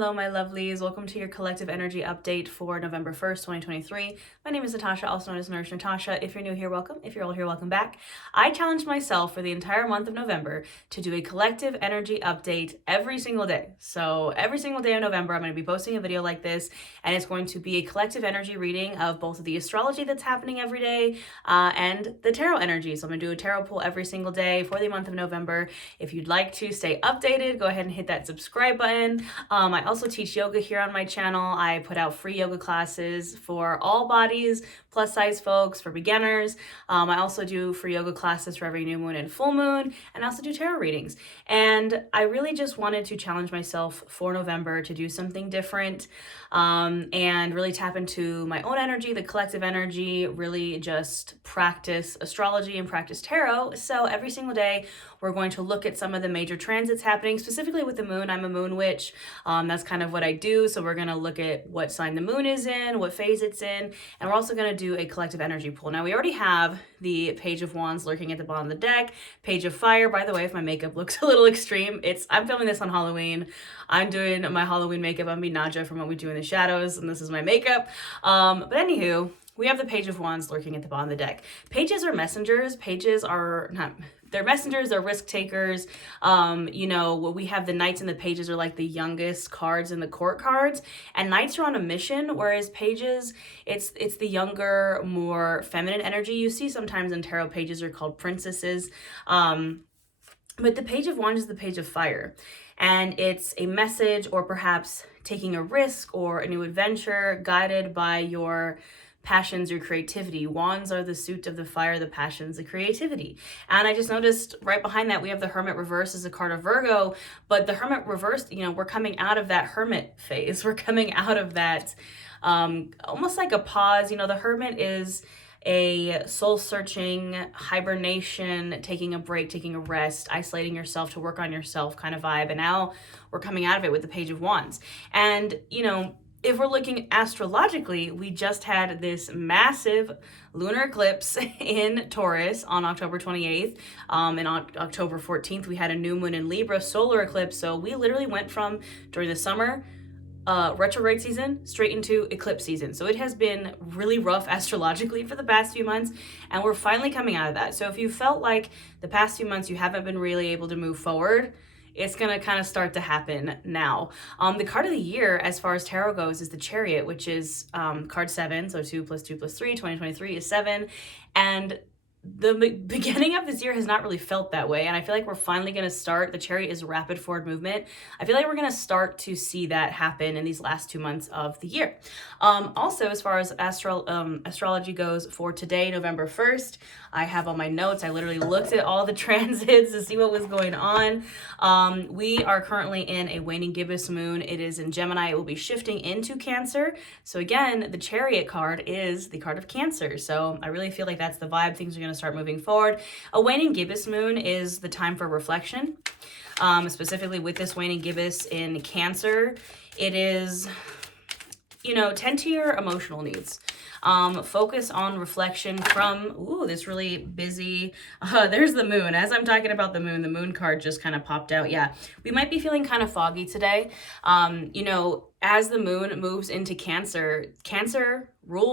Hello, my lovelies. Welcome to your collective energy update for November 1st, 2023. My name is Natasha, also known as Nourish Natasha. If you're new here, welcome. If you're old here, welcome back. I challenged myself for the entire month of November to do a collective energy update every single day. So every single day of November, I'm going to be posting a video like this, and it's going to be a collective energy reading of both of the astrology that's happening every day and the tarot energy. So I'm going to do a tarot pull every single day for the month of November. If you'd like to stay updated, go ahead and hit that subscribe button. I also teach yoga here on my channel. I put out free yoga classes for all bodies, plus size folks, for beginners. I also do free yoga classes for every new moon and full moon, and I also do tarot readings. And I really just wanted to challenge myself for November to do something different and really tap into my own energy, the collective energy, really just practice astrology and practice tarot. So every single day, we're going to look at some of the major transits happening, specifically with the moon. I'm a moon witch. That's kind of what I do. So we're going to look at what sign the moon is in, what phase it's in, and we're also going to do a collective energy pull. Now, we already have the Page of Wands lurking at the bottom of the deck, Page of Fire. By the way, if my makeup looks a little extreme, I'm filming this on Halloween. I'm doing my Halloween makeup. I'm Minaja from What We Do in the Shadows, and this is my makeup. But anywho, we have the Page of Wands lurking at the bottom of the deck. Pages are messengers. Pages are not... They're messengers, they're risk takers. We have the knights and the pages are like the youngest cards in the court cards. And knights are on a mission, whereas pages, it's the younger, more feminine energy. You see sometimes in tarot, pages are called princesses. But the Page of Wands is the Page of Fire. And it's a message, or perhaps taking a risk or a new adventure guided by your passions, your creativity. Wands are the suit of the fire, the passions, the creativity. And I just noticed right behind that, we have the Hermit reverse as a card of Virgo, but the Hermit reverse, we're coming out of that Hermit phase. We're coming out of that almost like a pause. The Hermit is a soul-searching, hibernation, taking a break, taking a rest, isolating yourself to work on yourself kind of vibe. And now we're coming out of it with the Page of Wands. And, if we're looking astrologically, we just had this massive lunar eclipse in Taurus on October 28th. And on October 14th, we had a new moon in Libra solar eclipse. So we literally went from, during the summer, retrograde season straight into eclipse season. So it has been really rough astrologically for the past few months, and we're finally coming out of that. So if you felt like the past few months you haven't been really able to move forward, it's going to kind of start to happen now. The card of the year, as far as tarot goes, is the Chariot, which is card 7. So 2 + 2 + 3, 2023 is 7. And the beginning of this year has not really felt that way. And I feel like we're finally going to start. The Chariot is rapid forward movement. I feel like we're going to start to see that happen in these last 2 months of the year. Also, as far as astrology goes for today, November 1st, I have on my notes, I literally looked at all the transits to see what was going on. We are currently in a waning gibbous moon. It is in Gemini. It will be shifting into Cancer. So again, the Chariot card is the card of Cancer. So I really feel like that's the vibe. Things are going to start moving forward. A waning gibbous moon is the time for reflection. Specifically with this waning gibbous in Cancer, it is, tend to your emotional needs. Focus on reflection from, this really busy, there's the moon. As I'm talking about the moon card just kind of popped out. Yeah, we might be feeling kind of foggy today. As the moon moves into Cancer, Cancer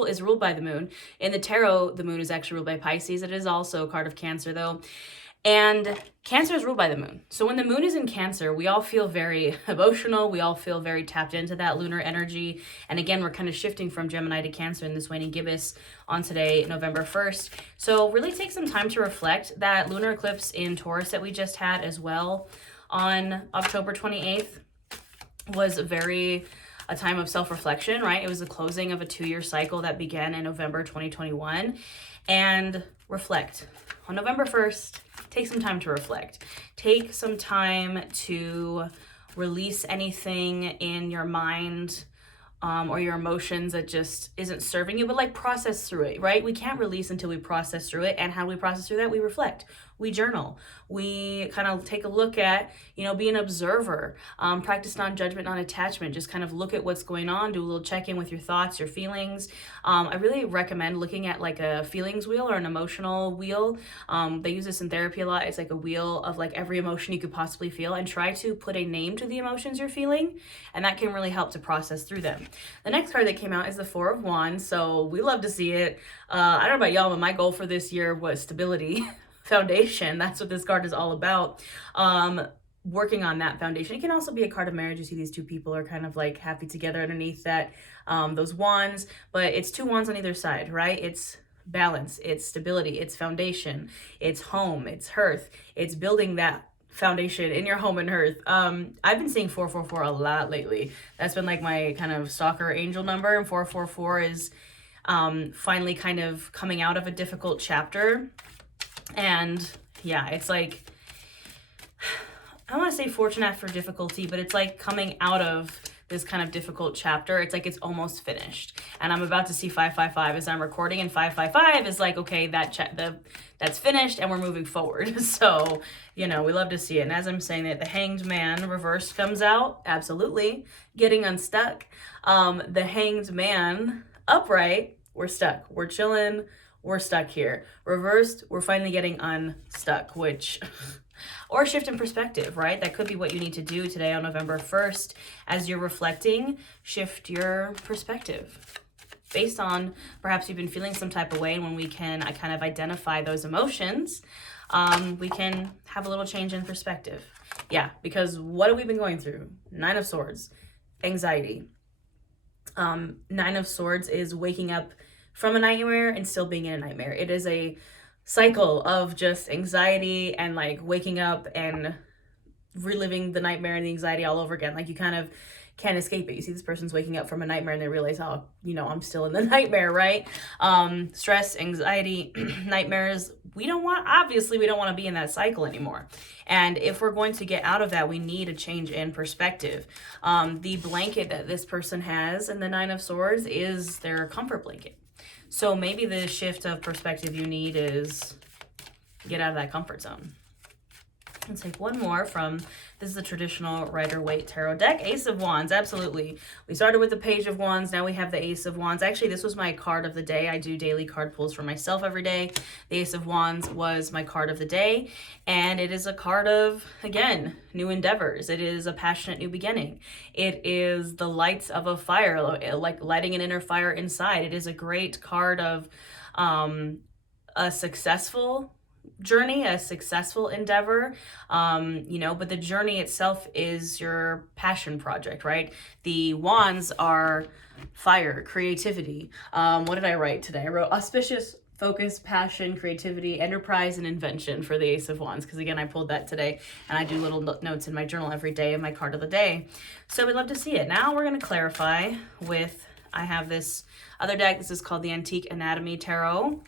is ruled by the moon. In the tarot, the moon is actually ruled by Pisces. It is also a card of Cancer though. And Cancer is ruled by the moon. So when the moon is in Cancer, we all feel very emotional. We all feel very tapped into that lunar energy. And again, we're kind of shifting from Gemini to Cancer in this waning gibbous on today, November 1st. So really take some time to reflect. That lunar eclipse in Taurus that we just had as well on October 28th was a time of self-reflection, right? It was the closing of a 2-year cycle that began in November 2021. And reflect. On November 1st, take some time to reflect. Take some time to release anything in your mind or your emotions that just isn't serving you, but process through it, right? We can't release until we process through it. And how do we process through that? We reflect. we journal, we kind of take a look at, be an observer, practice non-judgment, non-attachment, just kind of look at what's going on, do a little check-in with your thoughts, your feelings. I really recommend looking at like a feelings wheel or an emotional wheel. They use this in therapy a lot. It's like a wheel of like every emotion you could possibly feel, and try to put a name to the emotions you're feeling, and that can really help to process through them. The next card that came out is the Four of Wands, so we love to see it. I don't know about y'all, but my goal for this year was stability. Foundation. That's what this card is all about. Working on that foundation. It can also be a card of marriage. You see these two people are kind of like happy together underneath that, those wands, but it's two wands on either side, right? It's balance, it's stability, it's foundation, it's home, it's hearth, it's building that foundation in your home and hearth. I've been seeing 444 a lot lately. That's been like my kind of stalker angel number, and 444 is finally kind of coming out of a difficult chapter. And yeah, it's like, I don't want to say fortunate after difficulty, but it's like coming out of this kind of difficult chapter. It's like it's almost finished, and I'm about to see 555 as I'm recording, and 555 is like, okay, that's finished and we're moving forward. So, we love to see it. And as I'm saying that, the Hanged Man reversed comes out. Absolutely. Getting unstuck. The Hanged Man upright, we're stuck. We're chilling. We're stuck here. Reversed, we're finally getting unstuck, which, or shift in perspective, right? That could be what you need to do today on November 1st. As you're reflecting, shift your perspective based on perhaps you've been feeling some type of way. And when we can kind of identify those emotions, we can have a little change in perspective. Yeah, because what have we been going through? Nine of Swords, anxiety. Nine of Swords is waking up from a nightmare and still being in a nightmare. It is a cycle of just anxiety and like waking up and reliving the nightmare and the anxiety all over again. Like you kind of can't escape it. You see this person's waking up from a nightmare and they realize, oh, I'm still in the nightmare, right? Stress, anxiety, nightmares. We don't want to be in that cycle anymore. And if we're going to get out of that, we need a change in perspective. The blanket that this person has in the Nine of Swords is their comfort blanket. So maybe the shift of perspective you need is get out of that comfort zone. Let's take one more from, this is the traditional Rider-Waite Tarot deck. Ace of Wands, absolutely. We started with the Page of Wands, now we have the Ace of Wands. Actually, this was my card of the day. I do daily card pulls for myself every day. The Ace of Wands was my card of the day, and it is a card of, again, new endeavors. It is a passionate new beginning. It is the lights of a fire, like lighting an inner fire inside. It is a great card of a successful journey, a successful endeavor, but the journey itself is your passion project, right? The wands are fire, creativity. What did I write today? I wrote auspicious, focus, passion, creativity, enterprise, and invention for the Ace of Wands, because again, I pulled that today, and I do little notes in my journal every day of my card of the day. So we'd love to see it. Now we're going to clarify with, I have this other deck. This is called the Antique Anatomy Tarot.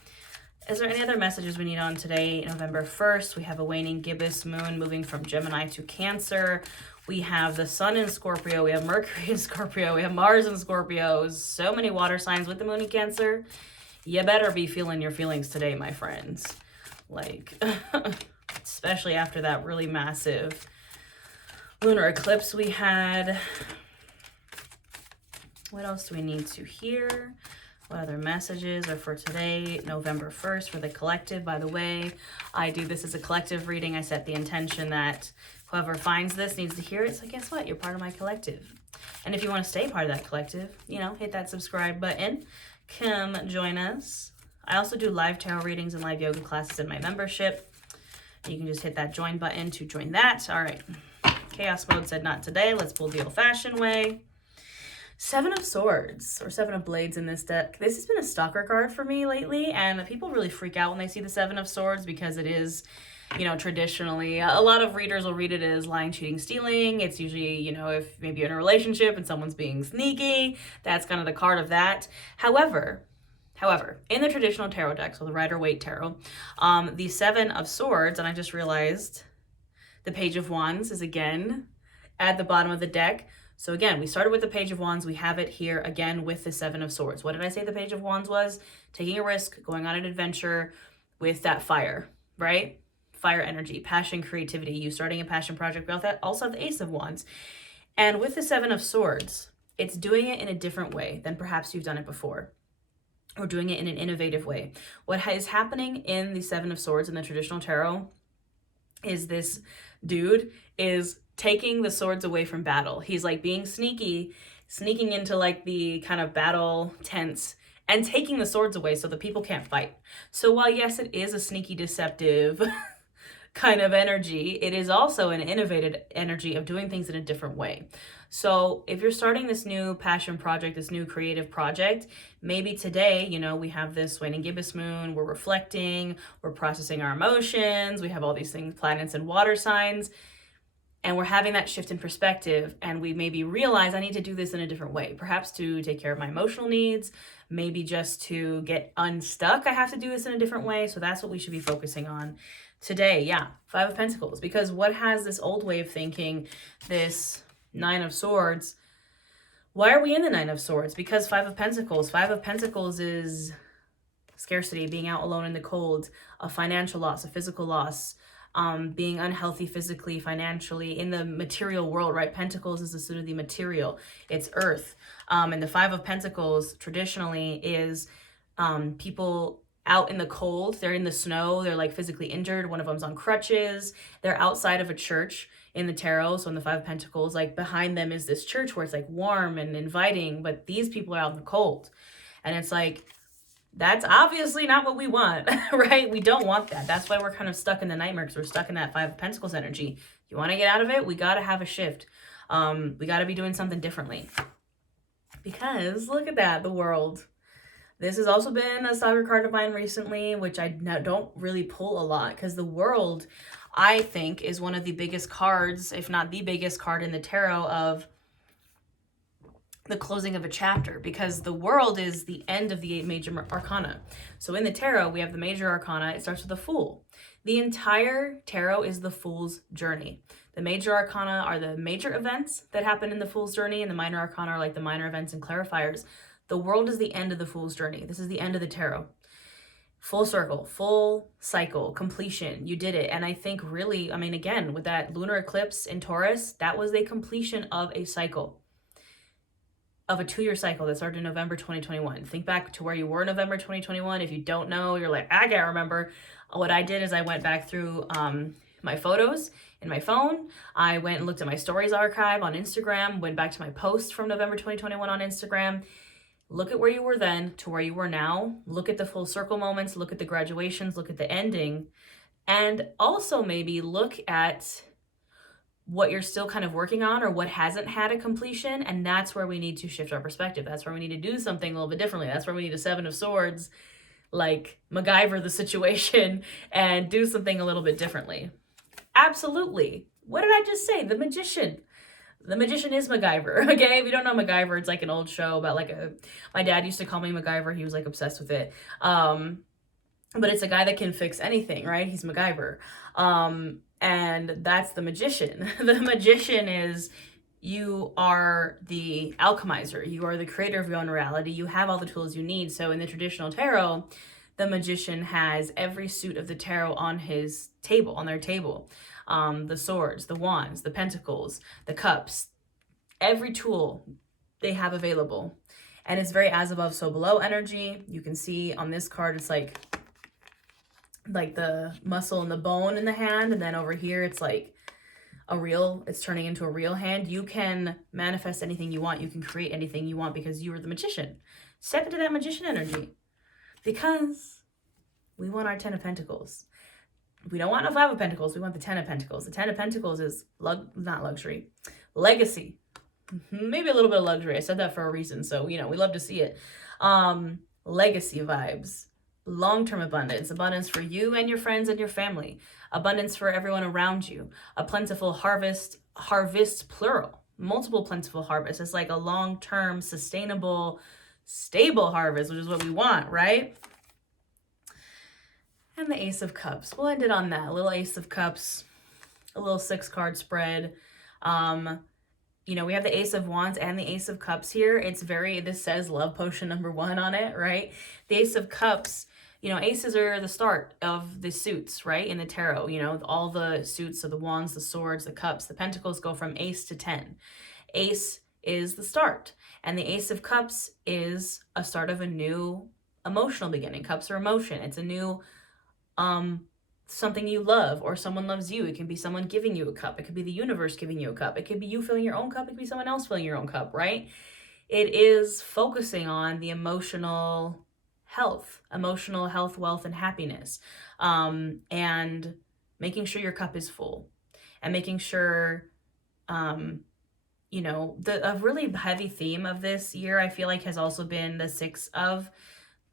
Is there any other messages we need on today, November 1st? We have a waning gibbous moon moving from Gemini to Cancer. We have the sun in Scorpio. We have Mercury in Scorpio. We have Mars in Scorpio. So many water signs with the moon in Cancer. You better be feeling your feelings today, my friends. Like, especially after that really massive lunar eclipse we had. What else do we need to hear? What other messages are for today, November 1st, for the collective? By the way, I do this as a collective reading. I set the intention that whoever finds this needs to hear it. So guess what? You're part of my collective. And if you want to stay part of that collective, hit that subscribe button. Come join us. I also do live tarot readings and live yoga classes in my membership. You can just hit that join button to join that. All right. Chaos mode said not today. Let's pull the old-fashioned way. Seven of Swords, or Seven of Blades in this deck. This has been a stalker card for me lately, and people really freak out when they see the Seven of Swords because it is, traditionally, a lot of readers will read it as lying, cheating, stealing. It's usually, if maybe you're in a relationship and someone's being sneaky, that's kind of the card of that. However, in the traditional tarot deck, so the Rider-Waite Tarot, the Seven of Swords, and I just realized the Page of Wands is again at the bottom of the deck. So again, we started with the Page of Wands. We have it here again with the Seven of Swords. What did I say the Page of Wands was? Taking a risk, going on an adventure with that fire, right? fire energy, passion, creativity, you starting a passion project. We also have the Ace of Wands. And with the Seven of Swords, it's doing it in a different way than perhaps you've done it before, or doing it in an innovative way. What is happening in the Seven of Swords in the traditional tarot is this dude is taking the swords away from battle. He's like being sneaky, sneaking into like the kind of battle tents and taking the swords away so the people can't fight. So while yes, it is a sneaky, deceptive kind of energy, it is also an innovative energy of doing things in a different way. So if you're starting this new passion project, this new creative project, maybe today, you know, we have this waning gibbous moon, we're reflecting, we're processing our emotions, we have all these things, planets and water signs, and we're having that shift in perspective, and we maybe realize I need to do this in a different way, perhaps to take care of my emotional needs, maybe just to get unstuck, I have to do this in a different way. So that's what we should be focusing on today. Yeah, Five of Pentacles, because what has this old way of thinking, this Nine of Swords, why are we in the Nine of Swords? Because Five of Pentacles. Five of Pentacles is scarcity, being out alone in the cold, a financial loss, a physical loss, being unhealthy physically, financially, in the material world, right? Pentacles is the suit of the material. It's earth. And the Five of Pentacles traditionally is people out in the cold. They're in the snow. They're like physically injured. One of them's on crutches. They're outside of a church in the tarot. So in the Five of Pentacles, like behind them is this church where it's like warm and inviting, but these people are out in the cold. And it's like, that's obviously not what we want, right? We don't want that. That's why we're kind of stuck in the nightmare, because we're stuck in that Five of Pentacles energy. You want to get out of it? We got to have a shift. We got to be doing something differently. Because look at that, the World. This has also been a soccer card of mine recently, which I don't really pull a lot, because the World, I think, is one of the biggest cards, if not the biggest card in the tarot of the closing of a chapter, because the World is the end of the 8 major arcana. So in the tarot, we have the major arcana. It starts with the Fool. The entire tarot is the Fool's journey. The major arcana are the major events that happen in the Fool's journey, and the minor arcana are like the minor events and clarifiers. The World is the end of the Fool's journey. This is the end of the tarot. Full circle, full cycle, completion. You did it. And I think really, I mean, again, with that lunar eclipse in Taurus, that was a completion of a cycle, of a 2-year cycle that started in November 2021. Think back to where you were in November 2021. If you don't know, you're like, I can't remember. What I did is I went back through my photos in my phone. I went and looked at my stories archive on Instagram, went back to my post from November 2021 on Instagram. Look at where you were then to where you were now. Look at the full circle moments, look at the graduations, look at the ending, and also maybe look at what you're still kind of working on or what hasn't had a completion. And that's where we need to shift our perspective. That's where we need to do something a little bit differently. That's where we need a Seven of Swords, like MacGyver the situation, and do something a little bit differently. Absolutely. What did I just say? The Magician. The Magician is MacGyver, okay? If you don't know MacGyver, it's like an old show about like my dad used to call me MacGyver. He was like obsessed with it. But it's a guy that can fix anything, right? He's MacGyver. And that's the Magician. The Magician is, you are the alchemizer. You are the creator of your own reality. You have all the tools you need. So in the traditional tarot, the Magician has every suit of the tarot on his table, on their table. The swords, the wands, the pentacles, the cups, every tool they have available. And it's very as above, so below energy. You can see on this card, it's like the muscle and the bone in the hand. And then over here, it's like it's turning into a real hand. You can manifest anything you want. You can create anything you want because you are the Magician. Step into that Magician energy, because we want our 10 of Pentacles. We don't want no 5 of Pentacles. We want the 10 of Pentacles. The 10 of Pentacles is not luxury, legacy. Maybe a little bit of luxury. I said that for a reason. So, you know, we love to see it. Legacy vibes, long-term abundance, abundance for you and your friends and your family, abundance for everyone around you, a plentiful harvest plural, multiple plentiful harvests. It's like a long-term, sustainable, stable harvest, which is what we want, right? And the Ace of Cups. We'll end it on that. A little Ace of Cups, a little 6-card spread. You know, we have the Ace of Wands and the Ace of Cups here. This says love potion number 1 on it, right? The Ace of Cups You know, aces are the start of the suits, right? In the tarot, you know, all the suits, so the wands, the swords, the cups, the pentacles go from ace to 10. Ace is the start, and the Ace of Cups is a start of a new emotional beginning. Cups are emotion. It's a new something you love, or someone loves you. It can be someone giving you a cup. It could be the universe giving you a cup. It could be you filling your own cup. It could be someone else filling your own cup, right? It is focusing on the emotional health, wealth, and happiness, and making sure your cup is full, and making sure, you know, a really heavy theme of this year, I feel like, has also been the six of,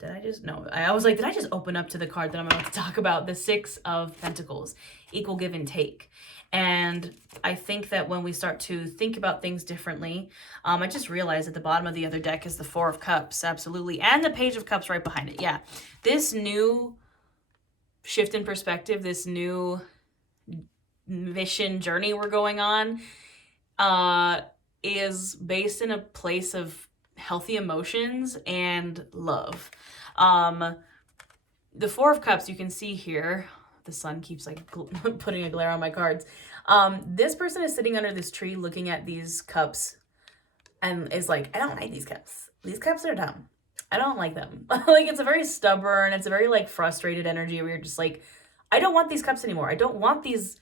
I was like, did I just open up to the card that I'm about to talk about? The Six of Pentacles, equal give and take. And I think that when we start to think about things differently, I just realized at the bottom of the other deck is the Four of Cups, absolutely, and the Page of Cups right behind it. Yeah, this new shift in perspective, this new mission journey we're going on, is based in a place of healthy emotions and love. The Four of Cups, you can see here, the sun keeps like putting a glare on my cards. This person is sitting under this tree looking at these cups and is like, I don't like these cups. These cups are dumb. I don't like them. Like, it's a very stubborn, it's a very like frustrated energy where you're just like, I don't want these cups anymore. I don't want these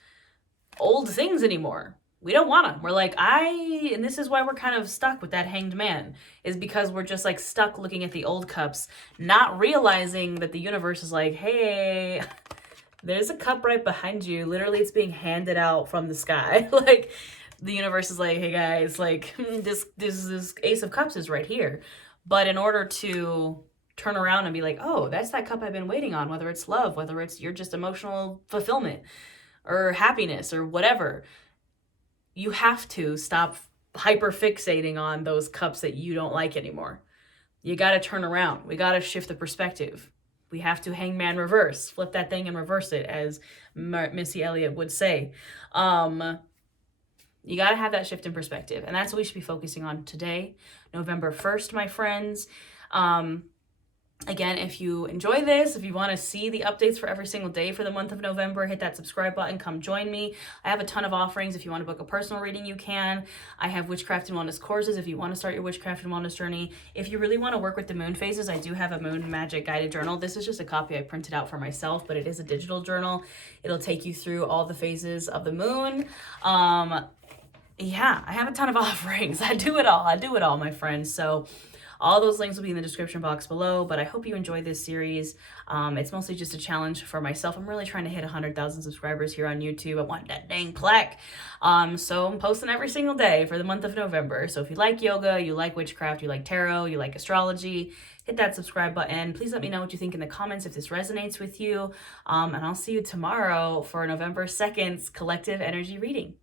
old things anymore. We don't want them. We're like, and this is why we're kind of stuck with that Hanged Man, is because we're just like stuck looking at the old cups, not realizing that the universe is like, hey, there's a cup right behind you. Literally, it's being handed out from the sky. Like, the universe is like, hey guys, like, this Ace of Cups is right here. But in order to turn around and be like, oh, that's that cup I've been waiting on, whether it's love, whether it's your just emotional fulfillment or happiness or whatever, you have to stop hyper fixating on those cups that you don't like anymore. You got to turn around. We got to shift the perspective. We have to hangman reverse, flip that thing and reverse it, as Missy Elliott would say. You got to have that shift in perspective. And that's what we should be focusing on today, November 1st, my friends. Again, if you enjoy this, if you want to see the updates for every single day for the month of November, hit that subscribe button, come join me. I have a ton of offerings. If you want to book a personal reading, you can. I have witchcraft and wellness courses if you want to start your witchcraft and wellness journey. If you really want to work with the moon phases, I do have a moon magic guided journal. This is just a copy I printed out for myself, but it is a digital journal. It'll take you through all the phases of the moon. Yeah, I have a ton of offerings. I do it all, my friends. So all those links will be in the description box below, but I hope you enjoyed this series. It's mostly just a challenge for myself. I'm really trying to hit 100,000 subscribers here on YouTube. I want that dang plaque. So I'm posting every single day for the month of November. So if you like yoga, you like witchcraft, you like tarot, you like astrology, hit that subscribe button. Please let me know what you think in the comments if this resonates with you. And I'll see you tomorrow for November 2nd's collective energy reading.